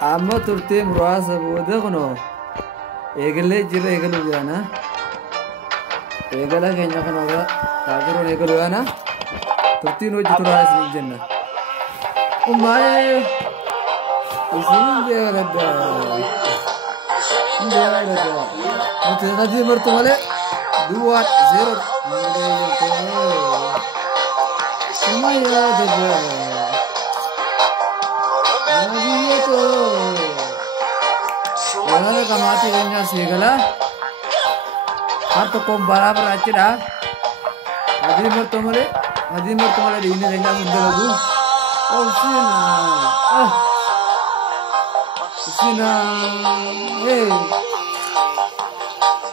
amma turtii muraasa booda kunoo eegalee jirra eegaluu yaana eegala keenya kanoora taajiroon eegaluu yaana turtiin hojii turaa isin jenna ummaa'ee isin beeladda nuti nadii martu malee duwwaan zeero Wala kamati kanya segala harto kom barabar achida adi martomale di ini kanya sundalagu oh sina hey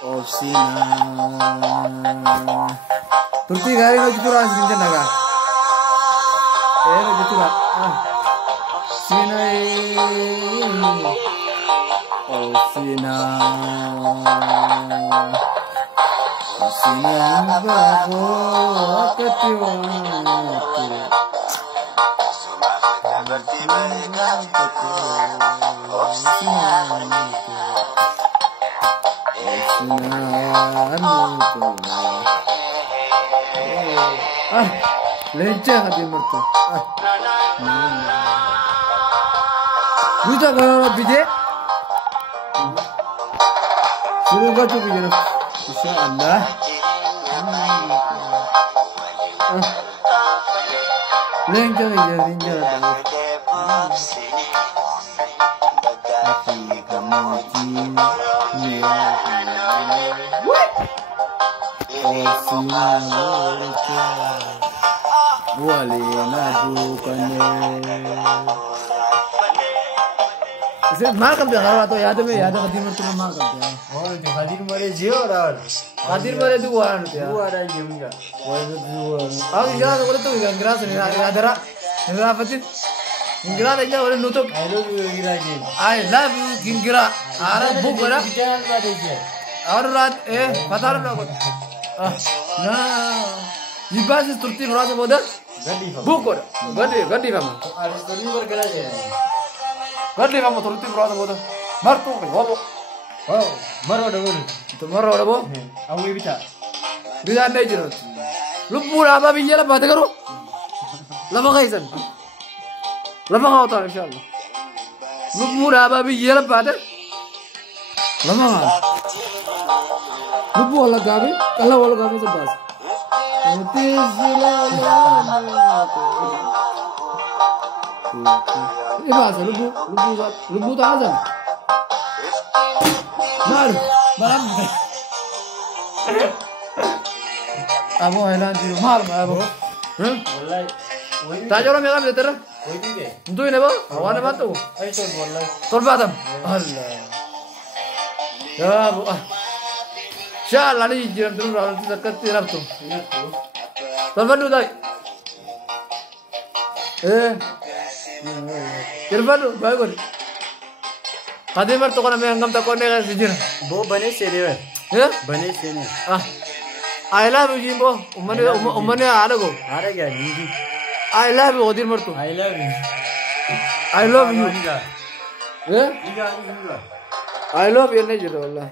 oh sina turti gari no jitura sinja naga no jitura sina oh sina bago ketiwatu lencah hati mertu bisa kalau bije suruh gak tuh bije insya Allah lencah aja lencah Wali nadu kane. इसे मार कब जाना रहा तो याद में याद कदी में तुम्हें मार कब जाना और तो खादिर मरे जियो रार खादिर मरे तू वाला नहीं तू वाला ही मुझे वो तो अब याद बोले तो इंग्रा से याद रहा इंग्रा पति इंग्रा लेके बोले नो तो आई लव यू इंग्रा जी आई लव यू इंग्रा आरा बुक बोला और रात ए पता रहा ना ये बात इस तुरती बड़ा से बोला बुक बोला गड्डी काम अरे तो नहीं बोल करा जाए Gadi kamu turuti berada bodoh, martu bodoh, oh marwah bodoh, itu marwah bodoh, aku bisa anda jerut, lu pura apa bicara apa tegakku, lama kaisan, lama kau tahu insyaallah, lu pura apa bicara apa deh, lama kau, lu bola gabi, kalau bola gabi sebas, nanti ini bahasa lubu tak azam. Malu, malam. Abu helan jiru mal, abu. Tajo orang yang ambil terus. Untuk ini apa? Awan apa tu? Tolbatam. Allah. Ya abu. Syallah ni jiran terus orang tu dekat tiap tu. Tolbat tu tak? Kirban tu, bagus. Tadi mer tu kan kami anggam tak konek kan sejur. Bo bani sini kan? Ya? Bani sini. I love you Jimbo. Umane ada go. Ada क्या नींदी? I love you Odir mer tu. I love you. I love you. Iya. Ya? Iya. I love you नहीं जरूर Allah.